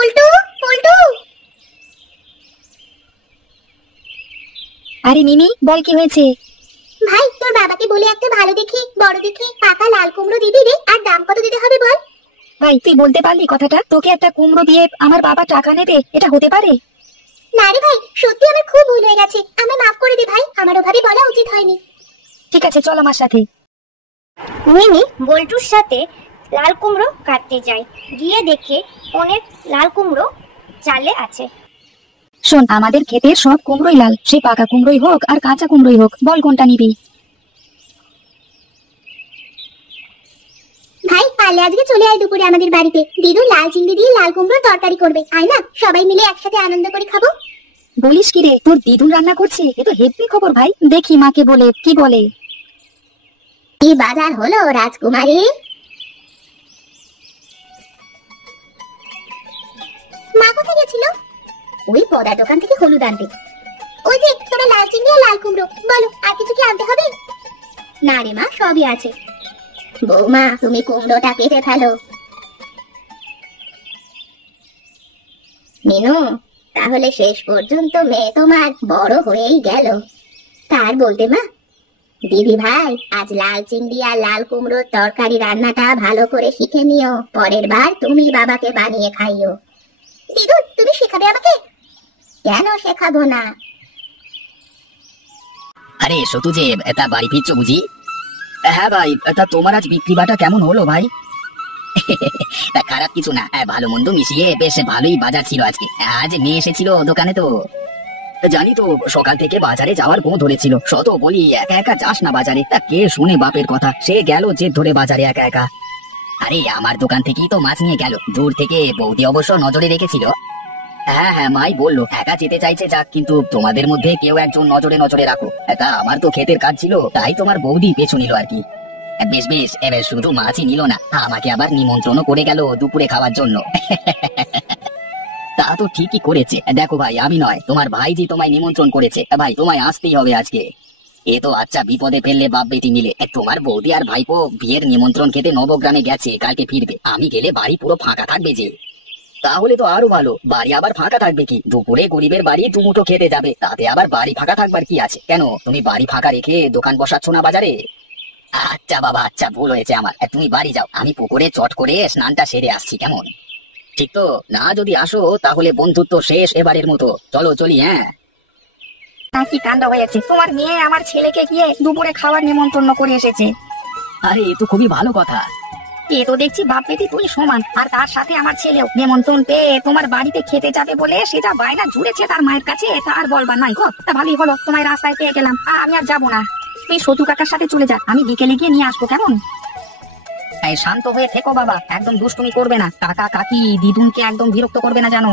পল্টু, পল্টু। আরে মিমি, বল কি হয়েছে? ভাই, তোর বাবাকে বলে একটা ভালো দেখে বড় দেখে পাকা লাল কুমড়ো দিবি রে। আর দাম কত দিতে হবে বল? ভাই, তুই বলতে পারলি কথাটা? তোকে একটা কুমড়ো দিয়ে আমার বাবা টাকা নেবে? এটা হতে পারে? না রে ভাই, সত্যি আমার খুব ভুল হয়ে গেছে, আমায় মাফ করে দে ভাই, আমার ওভাবে বলা উচিত হয়নি। ঠিক আছে, চল আমার সাথে। মিমি বল্টুর সাথে লাল কুমড়ো কাটতে যায়। গিয়ে দেখে অনেক লাল কুমড়ো চালে আছে। শোন, আমাদের ক্ষেতের সব কুমড়োই লাল, সে পাকা কুমড়োই হোক আর কাঁচা কুমড়োই হোক, বল কোনটা নিবি? ভাই, পারলে আজকে চলে আয় দুপুরে আমাদের বাড়িতে। দিদু লাল চিংড়ি দিয়ে লাল কুমড়োর তরকারি করবে, আয় না, সবাই মিলে একসাথে আনন্দ করে খাবো। বলিস কি রে, তোর দিদুন রান্না করছে? এ তো হেব্বি খবর ভাই। দেখি মাকে বলে কি বলে। কি বাজার হলো রাজকুমারী? মা কোথায় গেছিল? ওই পদার দোকান থেকে হলুদ আনতে। ওই যে তোরা লাল চিংড়ি আর লাল কুমড়ো, বলো আর কিছু কি আনতে হবে? না রে মা, সবই আছে। বৌমা, তুমি কুমড়োটা কেটে ফেলো। মিনু, তাহলে শেষ পর্যন্ত মেয়ে তোমার বড় হয়েই গেল। তার বলতে মা, দিদি ভাই, আজ লাল চিংড়ি আর লাল কুমড়োর তরকারি রান্নাটা ভালো করে শিখে নিও, পরের বার তুমি বাবাকে বানিয়ে খাইও। দিদু, তুমি শেখাবে আমাকে? কেন শেখাবো না? আরে সতু যে, তা বাড়ি ফিরছো বুঝি? হ্যাঁ ভাই, তা তোমার আজ বিক্রি বাটা কেমন হলো ভাই? তা খারাপ কিছু না, ভালো মন্দ মিশিয়ে বেশ ভালোই বাজার ছিল আজকে। আজ মেয়ে এসেছিল দোকানে তো। জানি তো, সকাল থেকে বাজারে যাওয়ার গো ধরেছিল। শত বলি একা একা যাস না বাজারে, তা কে শুনে বাপের কথা, সে গেল জেদ ধরে বাজারে একা একা। আরে আমার দোকান থেকেই তো মাছ নিয়ে গেল, দূর থেকে বৌদি অবশ্য নজরে রেখেছিল। হ্যাঁ হ্যাঁ, মাই বললো একা যেতে চাইছে যাক, কিন্তু তোমাদের মধ্যে কেউ একজন নজরে নজরে রাখো। তা আমার তো ক্ষেতের কাজ ছিল, তাই তোমার বৌদি পেছু নিল আর কি। বেশ বেশ, এবার শুধু মাছই নিল না, আমাকে আবার নিমন্ত্রণও করে গেল দুপুরে খাওয়ার জন্য। তা তো ঠিকই করেছে। দেখো ভাই, আমি নয়, তোমার ভাইজি তোমায় নিমন্ত্রণ করেছে। ভাই, তোমায় আসতেই হবে আজকে। এ তো আচ্ছা বিপদে ফেললে বাপ বেটি মিলে। তোমার বৌদি আর ভাইপো বিয়ের নিমন্ত্রণ খেতে নবগ্রামে গেছে, কালকে ফিরবে। আমি গেলে বাড়ি পুরো ফাঁকা থাকবে যে। তাহলে তো আরো ভালো, বাড়ি আবার ফাঁকা থাকবে কি? দুপুরে গরিবের বাড়ি দুমুঠো খেতে যাবে, তাতে আবার বাড়ি ফাঁকা থাকবার কি আছে? কেন, তুমি বাড়ি ফাঁকা রেখে দোকান বসাচ্ছ না বাজারে? আচ্ছা বাবা, আচ্ছা, ভুল হয়েছে আমার। তুমি বাড়ি যাও, আমি পুকুরে চট করে স্নানটা সেরে আসছি, কেমন? ঠিক তো না? যদি আসো তাহলে বন্ধুত্ব শেষ এবারের মতো। চলো চলি। হ্যাঁ, কি কাণ্ড হয়েছে! তোমার মেয়ে আমার ছেলেকে গিয়ে দুপুরে খাওয়ার নিমন্ত্রণ করে এসেছে। আরে এ তো খুবই ভালো কথা। এ তো দেখছি বাপ বেটি তুই সমান, আর তার সাথে আমার ছেলেও নিমন্ত্রণ পেয়ে তোমার বাড়িতে খেতে যাবে বলে সেটা বায়না জুড়েছে তার মায়ের কাছে। তা আর বলবার নাই গো। তা ভালোই হলো, তোমায় রাস্তায় পেয়ে গেলাম। আমি আর যাবো না, তুই সতু কাকার সাথে চলে যা, আমি বিকেলে গিয়ে নিয়ে আসবো, কেমন? শান্ত হয়ে থেকো বাবা, একদম দুষ্টুমি করবে না। কাকা কাকি দিদুনকে একদম বিরক্ত করবে না জানো।